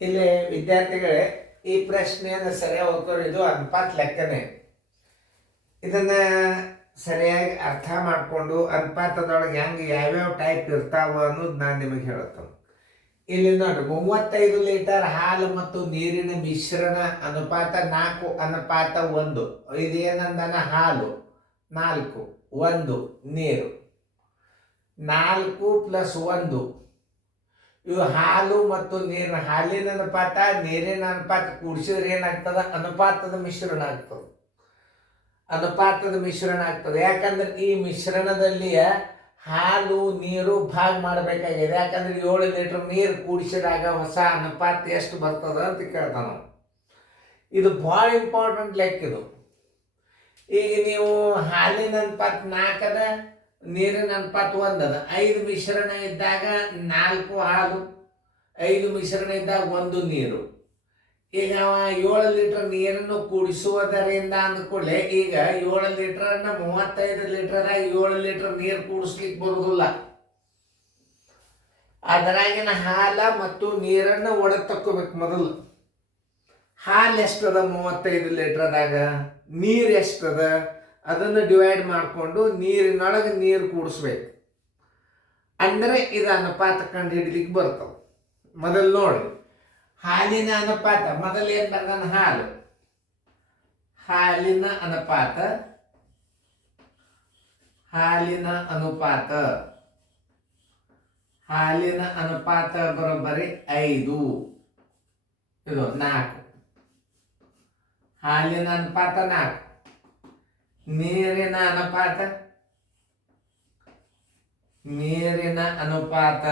ಇಲ್ಲಿ ವಿದ್ಯಾರ್ಥಿಗಳೇ, ಈ ಪ್ರಶ್ನೆಯನ್ನು ಸರಿಯಾಗಿ ಓದ್ಕೊಂಡು ಇದು ಅನುಪಾತ ಲೆಕ್ಕನೇ. ಇದನ್ನ ಸರಿಯಾಗಿ ಅರ್ಥ ಮಾಡಿಕೊಂಡು ಅನುಪಾತದೊಳಗೆ ಹೆಂಗೆ ಯಾವ್ಯಾವ ಟೈಪ್ ಇರ್ತಾವ ಅನ್ನೋದು ನಾನು ನಿಮಗೆ ಹೇಳ್ತೇನೆ. ಇಲ್ಲಿ ನೋಡಿ, 35 ಲೀಟರ್ ಹಾಲು ಮತ್ತು ನೀರಿನ ಮಿಶ್ರಣ ಅನುಪಾತ 4:1. ಇದೇನಂದನ ಹಾಲು 4, 1 ನೀರು. 4 + 1 ಇವು ಹಾಲು ಮತ್ತು ನೀರಿನ ಹಾಲಿನ ಅನುಪಾತ ನೀರಿನ ಅನುಪಾತ ಕೂಡಿಸಿದ್ರೆ ಏನಾಗ್ತದ? ಅನುಪಾತದ ಮಿಶ್ರಣ ಆಗ್ತದೆ. ಅನುಪಾತದ ಮಿಶ್ರಣ ಆಗ್ತದೆ. ಯಾಕಂದ್ರೆ ಈ ಮಿಶ್ರಣದಲ್ಲಿ ಹಾಲು ನೀರು ಭಾಗ ಮಾಡಬೇಕಾಗಿದೆ. ಯಾಕಂದ್ರೆ 7 ಲೀಟರ್ ನೀರು ಕೂಡಿಸಿದಾಗ ಹೊಸ ಅನುಪಾತ ಎಷ್ಟು ಬರ್ತದ ಅಂತ ಕೇಳ್ತಾನ. ಇದು ಭಾಳ ಇಂಪಾರ್ಟೆಂಟ್ ಲೆಕ್ಕ ಇದು. ಈಗ ನೀವು ಹಾಲಿನ ಅನುಪಾತ 4 ಅದ, ನೀರಿನ ಅನುಪಾತ 1 ಅದ. 5 ಮಿಶ್ರಣ ಇದ್ದಾಗ 4 ಹಾಲು, 5 ಮಿಶ್ರಣ ಇದ್ದಾಗ 1 ನೀರು. ಈಗ 7 ಲೀಟರ್ ನೀರನ್ನು ಕೂಡಿಸುವುದರಿಂದ ಅಂದ್ಕೊಳ್ಳೆ, ಈಗ 7 ಲೀಟರ್ನ 35 ಲೀಟರ್ದಾಗ 7 ಲೀಟರ್ ನೀರು ಕೂಡಿಸ್ಲಿಕ್ಕೆ ಬರುವುದಿಲ್ಲ. ಅದರಾಗಿನ ಹಾಲ ಮತ್ತು ನೀರನ್ನು ಒಡೆದು ತಕ್ಕೋಬೇಕು ಮೊದಲು. ಹಾಲು ಎಷ್ಟದ 35 ಲೀಟರ್ದಾಗ, ನೀರು ಎಷ್ಟದ ಅದನ್ನು ಡಿವೈಡ್ ಮಾಡಿಕೊಂಡು ನೀರಿನೊಳಗೆ ನೀರು ಕೂಡಿಸ್ಬೇಕು. ಅಂದರೆ ಇದು ಅನುಪಾತ ಕಂಡು ಹಿಡಿಲಿಕ್ಕೆ ಬರ್ತವೆ. ಮೊದಲು ನೋಡಿ, ಹಾಲಿನ ಅನುಪಾತ ಮೊದಲು ಏನು ಬರ್ದಾನ? ಹಾಲು. ಹಾಲಿನ ಅನುಪಾತ ಬರೋಬ್ಬರಿ 5, ಇದು 4. ಹಾಲಿನ ಅನುಪಾತ 4. ನೀರಿನ ಅನುಪಾತ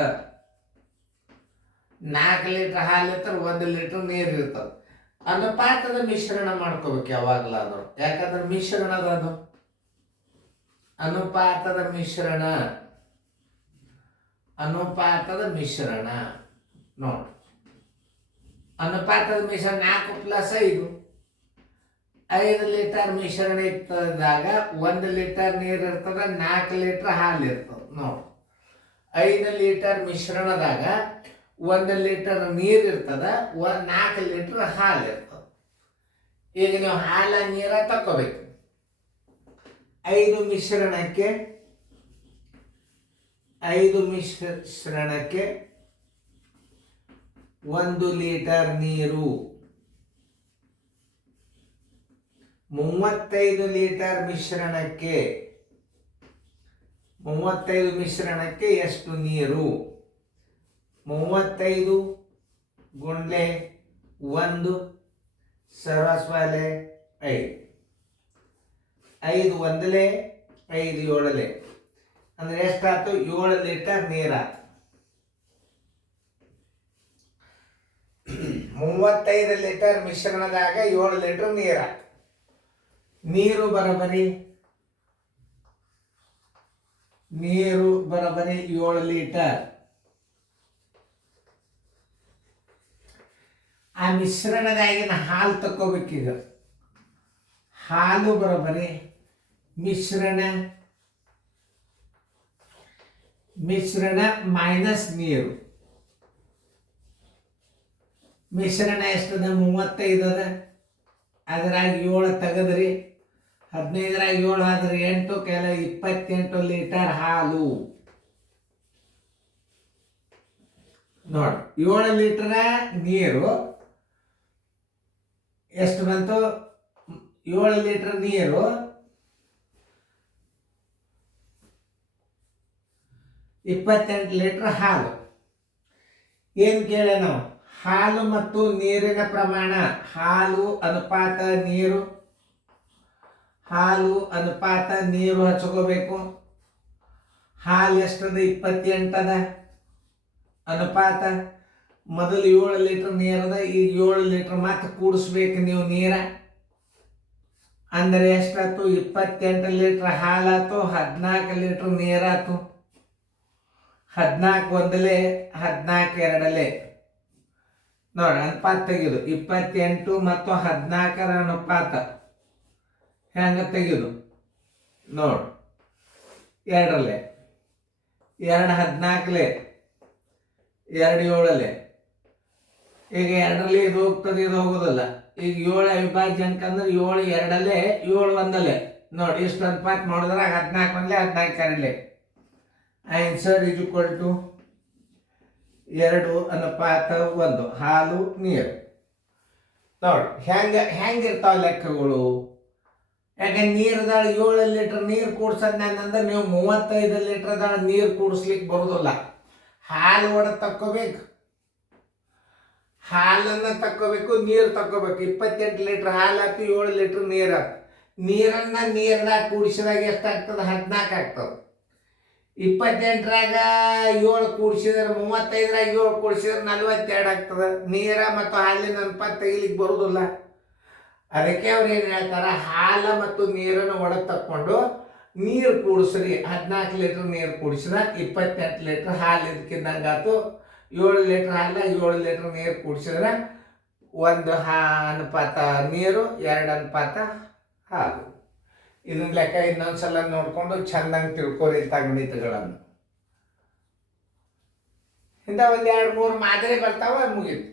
4 ಲೀಟರ್ ಹಾಲು ಇರ್ತದೆ, 1 ಲೀಟರ್ ನೀರು ಇರ್ತದೆ. ಅನುಪಾತದ ಮಿಶ್ರಣ ಮಾಡ್ಕೋಬೇಕು ಯಾವಾಗಲಾದ್ರು. ಯಾಕಂದ್ರೆ ಮಿಶ್ರಣದ ಅದು ಅನುಪಾತದ ಮಿಶ್ರಣ ನೋಡಿ. ಅನುಪಾತದ ಮಿಶ್ರಣ 4 + 5. 5 ಲೀಟರ್ ಮಿಶ್ರಣ ಇರ್ತದಾಗ 1 ಲೀಟರ್ ನೀರು ಇರ್ತದ, 4 ಲೀಟರ್ ಹಾಲು ಇರ್ತದೆ ನೋಡಿ. 5 ಲೀಟರ್ ಮಿಶ್ರಣದಾಗ 1 ಲೀಟರ್ ನೀರು ಇರ್ತದ, 4 ಲೀಟರ್ ಹಾಲು ಇರ್ತದೆ. ಈಗ ನೀವು ಹಾಲ ನೀರ ತಕ್ಕೋಬೇಕು. 5 ಮಿಶ್ರಣಕ್ಕೆ 1 ಲೀಟರ್ ನೀರು. 35 ಲೀಟರ್ ಮಿಶ್ರಣಕ್ಕೆ ಎಷ್ಟು ನೀರು? 35 × 1 ಸರ್ವಸ್ವಾಲೆ 5. 5 1 5 7 ಅಂದ್ರೆ ಎಷ್ಟಾಯ್ತು? 7 ಲೀಟರ್ ನೀರಾಯ್ತು. 35 ಲೀಟರ್ ಮಿಶ್ರಣದಾಗ 7 ಲೀಟರ್ ನೀರಾಯ್ತು. ನೀರು ಬರೋಬ್ಬರಿ 7 ಲೀಟರ್. ಆ ಮಿಶ್ರಣದಾಗಿನ ಹಾಲು ತಕ್ಕೋಬೇಕೀಗ. ಹಾಲು ಬರೋಬ್ಬರಿ ಮಿಶ್ರಣ ಮೈನಸ್ ನೀರು. ಮಿಶ್ರಣ ಎಷ್ಟದ? 35 ಅದ. ಅದ್ರಾಗ 7 ತೆಗೆದ್ರಿ, 15ರಾಗ 7 ಆದ್ರೆ 8, ಕೆಲ 28 ಲೀಟರ್ ಹಾಲು ನೋಡಿ. 7 ಲೀಟರ್ ನೀರು ಎಷ್ಟು ಬಂತು? 7 ಲೀಟರ್ ನೀರು 28 ಲೀಟರ್ ಹಾಲು. ಏನು ಕೇಳಿ ನಾವು? ಹಾಲು ಮತ್ತು ನೀರಿನ ಪ್ರಮಾಣ. ಹಾಲು ಅನುಪಾತ ನೀರು ಹಚ್ಕೋಬೇಕು. ಹಾಲು ಎಷ್ಟದ? 28 ಅದ. ಅನುಪಾತ ಮೊದಲು 7 ಲೀಟರ್ ನೀರದ, ಈಗ 7 ಲೀಟರ್ ಮತ್ತೆ ಕೂಡಿಸ್ಬೇಕು ನೀವು ನೀರ. ಅಂದರೆ ಎಷ್ಟಾಯ್ತು? 28 ಲೀಟರ್ ಹಾಲಾಯ್ತು, 14 ಲೀಟರ್ ನೀರಾಯ್ತು. 14 1 14 2 ನೋಡಿ. ಅನುಪಾತ ತೆಗೆದು 28 ಮತ್ತು 14ರ ಅನುಪಾತ ಹೆಂಗ ತೆಗೆದು ನೋಡಿ. 2 2 14 2 7 ಈಗ 2ರಲ್ಲಿ ಇದು ಹೋಗ್ತದೆ, ಇದು ಹೋಗೋದಿಲ್ಲ. ಈಗ 7 ಅವಿಭಾಜ್ಯ ಅಂಕ ಅಂದ್ರೆ 7 2 7 1 ನೋಡಿ. ಇಷ್ಟು ಅನುಪಾತ ಮಾಡಿದ್ರೆ 14 1 14 2 ಆನ್ಸರ್ ಇಸ್ ಈಕ್ವಲ್ ಟು 2:1 ಹಾಲು ನೀರು. ನೋಡಿ ಹೆಂಗಿರ್ತಾವ ಲೆಕ್ಕಗಳು. ಯಾಕೆ ನೀರ್ದಾಳ 7 ಲೀಟರ್ ನೀರು ಕೂಡ್ಸಂದ್ರೆ ನೀವು 35 ಲೀಟರ್ದಾಳ ನೀರು ಕೂಡಿಸ್ಲಿಕ್ಕೆ ಬರೋದಿಲ್ಲ. ಹಾಲು ತಕ್ಕೋಬೇಕು, ಹಾಲನ್ನು ತಕ್ಕೋಬೇಕು, ನೀರು ತಕ್ಕೋಬೇಕು. 28 ಲೀಟರ್ ಹಾಲು ಆಯ್ತು, 7 ಲೀಟರ್ ನೀರು ಆಯ್ತು. ನೀರದಾಗ ಕೂಡಿಸಿದಾಗ ಎಷ್ಟಾಗ್ತದೆ? 14 ಆಗ್ತದೆ. 28ರಾಗ 7 ಕೂಡಿಸಿದ್ರೆ 35ರಾಗ 7 ಕೂಡಿಸಿದ್ರೆ 42 ಆಗ್ತದೆ. ನೀರ ಮತ್ತು ಹಾಲಿನ ಅನುಪಾತ ತೆಗಿಲಿಕ್ಕೆ ಬರೋದಿಲ್ಲ. ಅದಕ್ಕೆ ಅವ್ರು ಏನು ಹೇಳ್ತಾರೆ, ಹಾಲು ಮತ್ತು ನೀರನ್ನು ಒಳಗೆ ತಕ್ಕೊಂಡು ನೀರು ಕೂಡಿಸ್ರಿ. 14 ಲೀಟರ್ ನೀರು ಕೂಡಿಸಿದ 28 ಲೀಟರ್ ಹಾಲು ಇದಕ್ಕಿದ್ದಂಗೆ ಆಯ್ತು. 7 ಲೀಟರ್ ಹಾಲು 7 ಲೀಟರ್ ನೀರು ಕೂಡಿಸಿದ್ರೆ 1 ಅನುಪಾತ ನೀರು, 2 ಅನುಪಾತ ಹಾಲು. ಇದನ್ನ ಲೆಕ್ಕ ಇನ್ನೊಂದ್ಸಲ ನೋಡ್ಕೊಂಡು ಚಂದಂಗೆ ತಿಳ್ಕೊರಿ ಗಣಿತಗಳನ್ನು. ಇಂಥ 1 2 3 ಮಾದರಿ ಬರ್ತಾವ, ಮುಗೀತು.